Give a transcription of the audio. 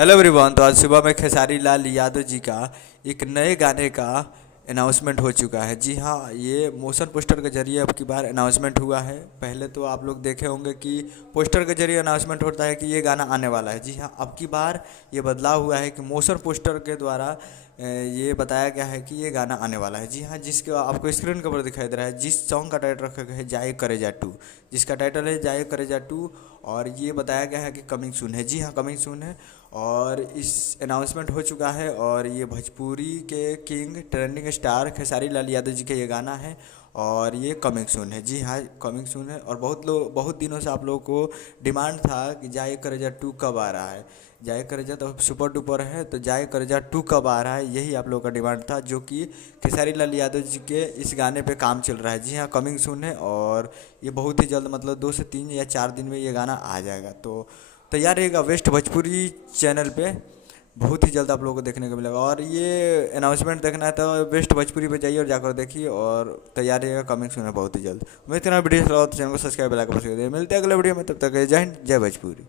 Hello everyone. तो आज सुबह में खेसारी लाल यादव जी का एक नए गाने का अनाउंसमेंट हो चुका है। जी हाँ, ये मोशन पोस्टर के जरिए अब की बार अनाउंसमेंट हुआ है। पहले तो आप लोग देखे होंगे कि पोस्टर के जरिए अनाउंसमेंट होता है कि ये गाना आने वाला है। जी हाँ, अब की बार ये बदलाव हुआ है कि मोशन पोस्टर के द्वारा ये बताया गया है कि ये गाना आने वाला है। जी हाँ, जिसके आपको स्क्रीन के ऊपर दिखाई दे रहा है, जिस सॉन्ग का टाइटल रखा गया है जाए करेजा टू, जिसका टाइटल है जाए करेजा टू। और ये बताया गया है कि कमिंग सून है। जी हाँ, कमिंग सून है। और इस अनाउंसमेंट हो चुका है और ये भोजपुरी के king trending star Khesari Lal Yadav ji का ये गाना है और ये कमिंग सून है। जी हाँ, कमिंग सून है। और बहुत दिनों से आप लोगों को डिमांड था कि जाए करेजा टू कब आ रहा है। जाए करेजा तो सुपर डुपर है, तो जाए करेजा टू कब आ रहा है, यही आप लोगों का डिमांड था, जो कि खेसारी लाल यादव जी के इस गाने पे काम चल रहा है। जी हाँ, कमिंग सून है और ये बहुत ही जल्द, मतलब 2 से 3 या 4 दिन में ये गाना आ जाएगा। तो तैयार रहेगा वेस्ट भोजपुरी चैनल पे, बहुत ही जल्द आप लोगों को देखने को मिलेगा। और ये अनाउंसमेंट देखना है तो वेस्ट भोजपुरी पे जाइए और जाकर देखिए और तैयार रहेगा, कमिंग सून है बहुत ही जल्द। मैं इतना वीडियो चलाओ तो चैनल को सब्सक्राइब बेल आइकन प्रेस कर दीजिए। मिलते हैं अगले वीडियो में, तब तक जय हिंद, जय भोजपुरी।